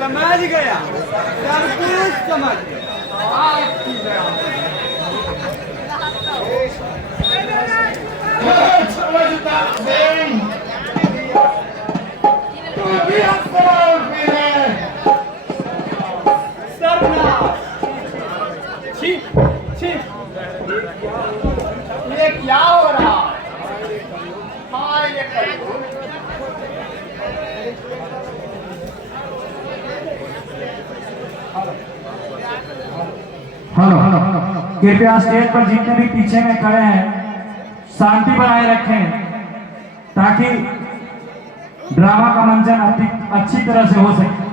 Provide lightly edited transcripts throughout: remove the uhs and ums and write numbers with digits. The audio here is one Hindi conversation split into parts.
समझ गया सब कुछ समझ गया आपकी समझता सिंह तू भी सरनाथ छी छी ये क्या हो रहा हाँ ये करो हेलो कृपया स्टेज पर जितने भी पीछे में खड़े हैं शांति बनाए रखें ताकि ड्रामा का मंचन अच्छी तरह से हो सके।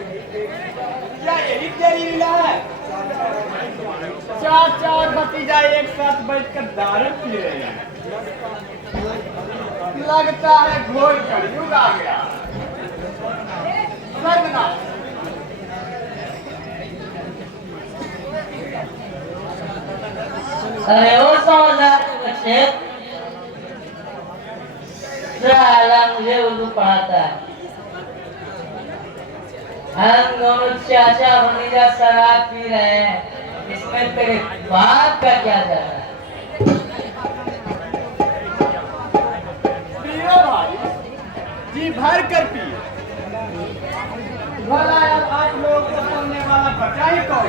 क्या यही क्या लीला है चार भतीजा एक साथ बैठकर दारू पी रहे हैं लगता है घोर कलयुग आ गया सर्वनाश अरे वो समझदार बच्चे साला मुझे उर्दू पढ़ाता है। हम दोनों चाचा भतीजा शराब पी रहे हैं इसमें तेरे बाप का क्या जा रहा है? पियो भाई जी भर कर पिए भला अब आप लोगों को सुनने वाला बचा ही कौन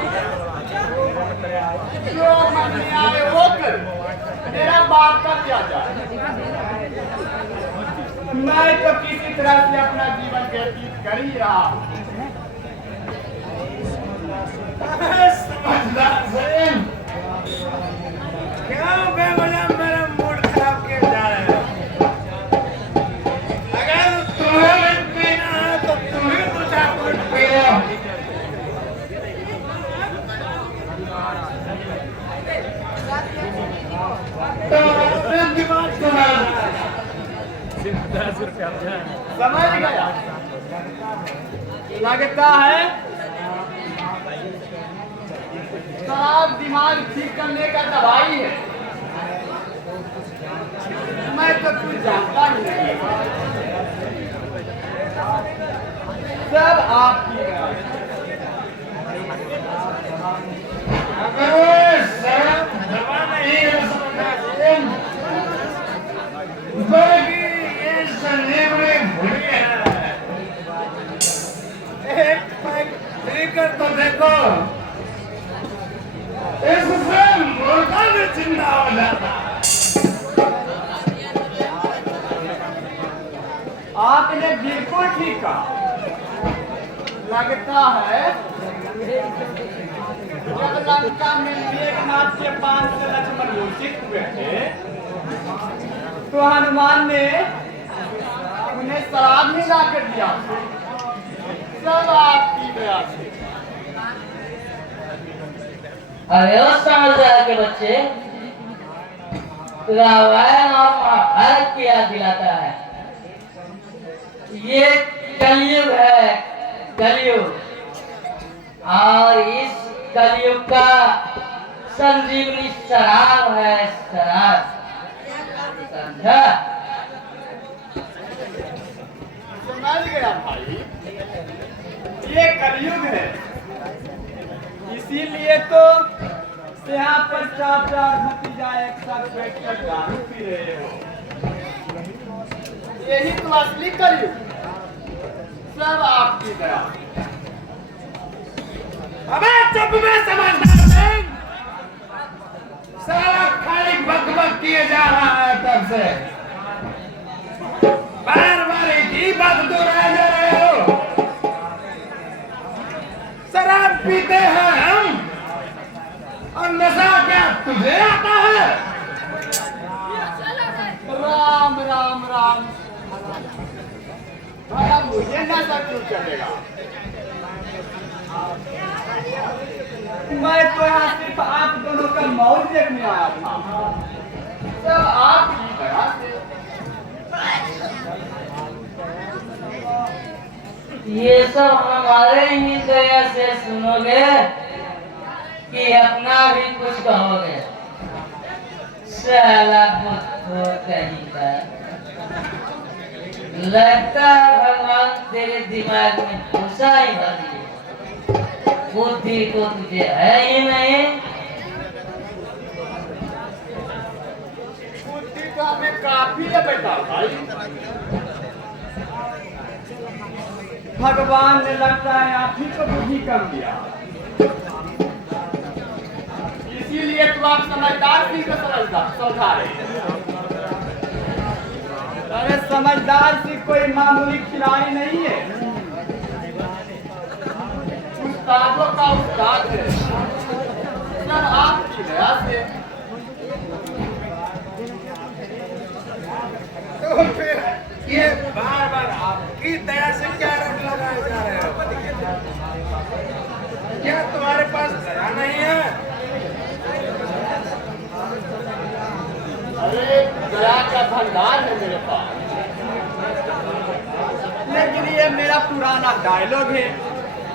जो मन में आए वो कर मेरा बाप का क्या जाए मैं तो किसी तरह से अपना जीवन व्यतीत कर ही रहा हूँ क्यों बेवजह मेरा मूड खराब किए जा रहे हो अगर तुम्हें भी पीना है तो तुम ही दूसरा कुछ पी लो तो अपने दिमाग समझ गया लगता है शराब दिमाग ठीक करने का दवाई है मैं तो कुछ जानता ही नहीं सब आपकी अगर शराब दवा नहीं है समझना बल्कि ये संजीवनी भूलिए एक पैक पीकर तो देखो इससे मुर्गा भी जिंदा हो जाता आपने बिल्कुल ठीक कहा लगता है जब लंका में मेघनाथ के पास से लक्ष्मण मूर्छित हुए थे तो हनुमान ने उन्हें शराब नहीं ला कर दिया सब आपकी दया से अरे वो समझदार के बच्चे रामायण और महाभारत की याद दिलाता है। ये कलयुग है कलयुग और इस कलयुग का संजीवनी शराब है शराब समझा? समझ गया भाई ये कलयुग है इसीलिए तो यहाँ पर चार भतीजा एक साथ बैठकर दारू पी रहे हो यही तो असली कलयुग सब आपकी दया अबे चुप में समझदार नहीं सारा खाली बकबक किए जा रहा है तब से बार बार एक ही बात दोहराए जा रहे हो शराब पीते हैं हम और नशा क्या तुझे आता है राम राम राम भला मुझे नशा क्यों चलेगा मैं तो यहाँ सिर्फ आप दोनों का मौज देखने आया था सब आपकी दया से ये सब हमारे ही दया से सुनोगे कि अपना भी कुछ कहोगे? साला बुद्धू कहीं का। लगता है भगवान तेरे दिमाग में घुसा ही भर दिए। बुद्धि तो तुझे है ही नहीं। बुद्धि तो हमें काफी है बेटा भाई। भगवान ने लगता है आप ही को बुद्धि कर दिया, इसीलिए तो आप समझदार सिंह को समझा रहे हैं। अरे समझदार सिंह कोई मामूली खिलाड़ी नहीं है, उस्तादों का उस्ताद है। सर आपकी दया से तो फिर ये बार बार आपकी दया से क्या रोक लगाए जा रहे हो? क्या तुम्हारे पास दया नहीं है? अरे दया का भंडार है मेरे पास, लेकिन ये मेरा पुराना डायलॉग है।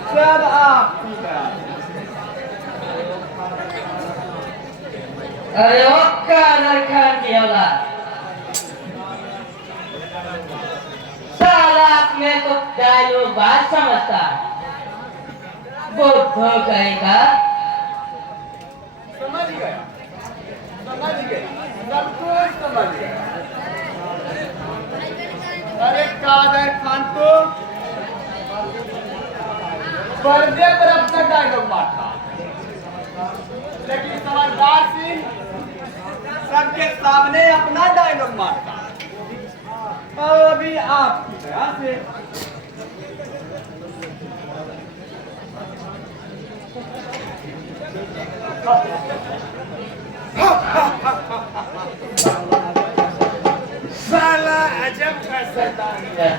सब आपकी दया। अरे ओ कादर खान की औलाद, साला अपने को डायलॉग बात समझता है। बुद्धू कहेगा। समझ गया, सब कुछ समझ गया। अरे कादर खान तो पर्दे पर अपना डायलॉग मारता, लेकिन समझदार सिंह सबके सामने अपना डायलॉग मारता। और अभी आपकी दया से साला अजब का शैतान है।